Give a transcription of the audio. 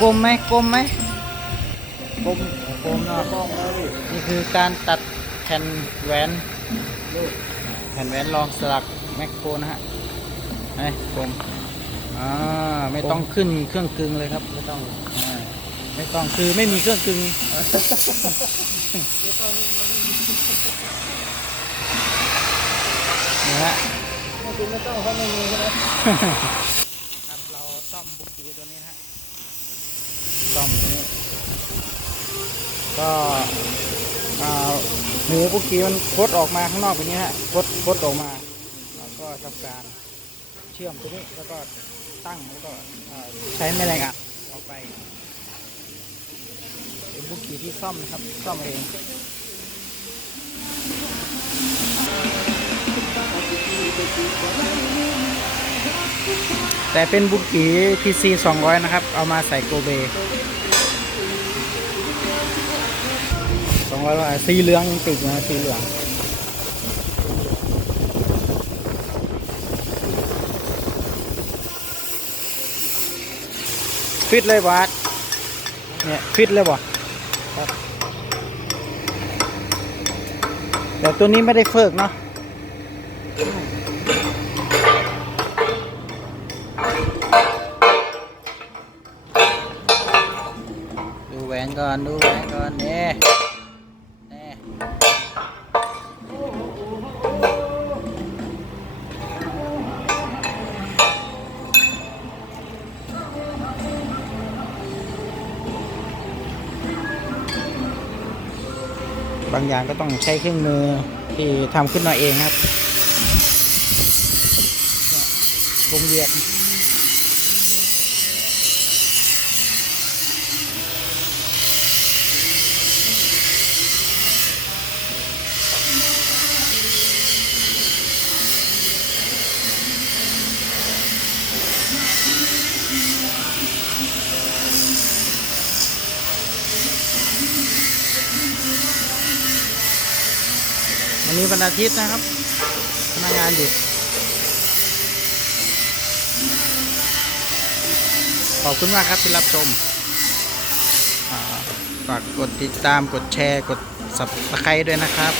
กลมไหมกลมไหมกลมกลมเนาะนี่คือการตัดแผ่นแหวนแผ่นแหวนรองสลักแมคโครนะฮะไอ้กลมอ่าไม่ต้องขึ้นเครื่องกึงเลยครับ ไม่ต้องอ่าไม่ต้องคือไม่มีเครื่องกึงนี่ฮะไม่จริงไม่ต้องเพราะไม่มีใช่ไหมครับเราซ่อมบุกกีตัวนี้นะฮะ ซ่อมตัวนี้ ก็อ่าหูบุกกีมันคดออกมาข้างนอกแบบนี้ฮะคดคดออกมา แล้วก็ทำการเชื่อมตัวนี้แล้วก็ตั้งแล้วก็อ่าใช้แม่แรงอัดออกไปเป็นบุกกีที่ซ่อมนะครับซ่อมเองแต่เป็นบุกี PC 200 นะครับ เอามาใส่โกเบ 200ว่าสีเหลืองยังติดนะสีเหลืองฟิตเลยบาสเนี่ยฟิตเลยบ่แต่ตัวนี้ไม่ได้เฟิกเนาะดูแหวนก่อน ดูแหวนก่อนเนี่นี่ บางอย่างก็ต้องใช้เครื่องมือที่ทำขึ้นมาเองครับวงเวียน วันนี้วันอาทิตย์นะครับพนักงานหยุด ขอบคุณมากครับที่รับชม ฝากกดติดตามกดแชร์กด subscribe ด้วยนะครับ